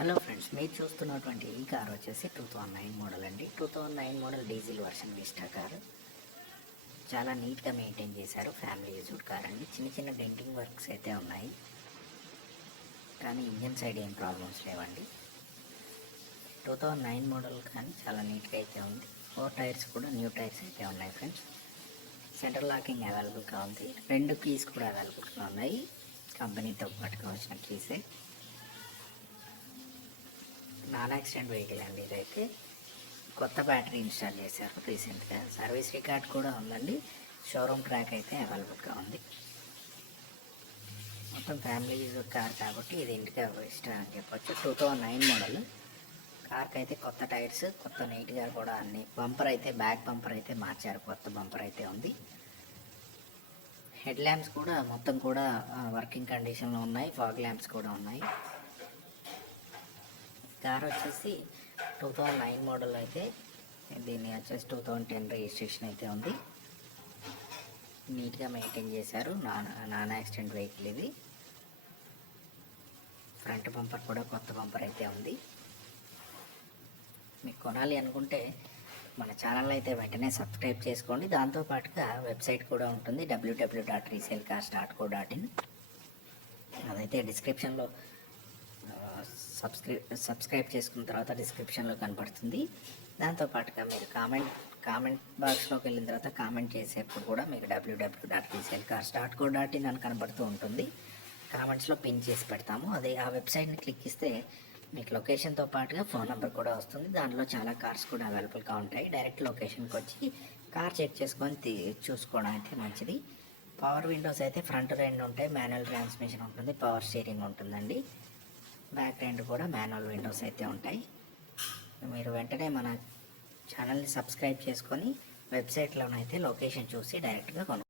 Hello friends మీరు చూస్తున్నటువంటి ఈ కార్ వచ్చేసి టూ థౌజండ్ నైన్ మోడల్ అండి. Two thousand nine model diesel version Vista car. చాలా నీట్గా మెయింటైన్ చేశారు ఫ్యామిలీ యూజ్డ్ కార్ అండి. చిన్న చిన్న డెంటింగ్ వర్క్స్ అయితే ఉన్నాయి. కానీ ఇంజన్ సైడ్ ఏం ప్రాబ్లమ్స్ లేవండి. టూ థౌజండ్ నైన్ మోడల్ కానీ చాలా నీట్గా అయితే ఉంది. ఫోర్ టైర్స్ కూడా న్యూ టైర్స్ అయితే ఉన్నాయి ఫ్రెండ్స్. సెంటర్ లాకింగ్ అవైలబుల్గా ఉంది. రెండు కీస్ కూడా అవైలబుల్గా ఉన్నాయి. కంపెనీతో పాటుగా వచ్చిన కీసే నాన్ యాక్సిడెంట్ వెహికల్ అండి ఇదైతే. కొత్త బ్యాటరీ ఇన్స్టాల్ చేశారు రీసెంట్గా. సర్వీస్ రికార్డ్ కూడా ఉందండి. షోరూమ్ ట్రాక్ అయితే అవైలబుల్గా ఉంది. మొత్తం ఫ్యామిలీ యూజ్ కార్ కాబట్టి ఇది ఇంటికి ఇష్టం అని చెప్పొచ్చు. Two thousand nine model. కార్కి అయితే కొత్త టైర్స్ కొత్త నీట్గా కూడా అన్ని బంపర్ అయితే బ్యాక్ బంపర్ అయితే మార్చారు. కొత్త బంపర్ అయితే ఉంది. హెడ్ ల్యాంప్స్ కూడా మొత్తం కూడా వర్కింగ్ కండిషన్లో ఉన్నాయి. ఫాగ్ ల్యాంప్స్ కూడా ఉన్నాయి. కార్ వచ్చేసి టూ థౌజండ్ నైన్ మోడల్ అయితే దీన్ని వచ్చేసి టూ థౌజండ్ టెన్ రిజిస్ట్రేషన్ అయితే ఉంది. నీట్గా మెయింటైన్ చేశారు. నాన్ నాన్ యాక్సిడెంట్ వెహికల్ ఇది. ఫ్రంట్ బంపర్ కూడా కొత్త బంపర్ అయితే ఉంది. మీకు కొనాలి అనుకుంటే మన ఛానల్ అయితే వెంటనే సబ్స్క్రైబ్ చేసుకోండి. దాంతోపాటుగా వెబ్సైట్ కూడా ఉంటుంది. WWW dot resale car dot co dot in. అదైతే డిస్క్రిప్షన్లో సబ్స్క్రైబ్ సబ్స్క్రైబ్ చేసుకున్న తర్వాత డిస్క్రిప్షన్లో కనపడుతుంది. దాంతోపాటుగా మీరు కామెంట్ కామెంట్ బాక్స్లోకి వెళ్ళిన తర్వాత కామెంట్ చేసేప్పుడు కూడా మీకు WWW dot DCL cars dot co dot in అని కనబడుతూ ఉంటుంది. కామెంట్స్లో పిన్ చేసి పెడతాము. అదే ఆ వెబ్సైట్ని క్లిక్ ఇస్తే మీకు లొకేషన్తో పాటుగా ఫోన్ నెంబర్ కూడా వస్తుంది. దానిలో చాలా కార్స్ కూడా అవైలబుల్గా ఉంటాయి. డైరెక్ట్ లొకేషన్కి వచ్చి కార్ చెక్ చేసుకొని చూసుకోవడం అయితే మంచిది. పవర్ విండోస్ అయితే ఫ్రంట్ రెండు ఉంటాయి. మాన్యువల్ ట్రాన్స్మిషన్ ఉంటుంది. పవర్ స్టీరింగ్ ఉంటుందండి. బ్యాక్ ఎండ్ కూడా మాన్యువల్ విండోస్ అయితే ఉంటాయి. మీరు వెంటనే మన ఛానల్ని సబ్స్క్రైబ్ చేసుకొని వెబ్సైట్లోనైతే లొకేషన్ చూసి డైరెక్ట్గా కొను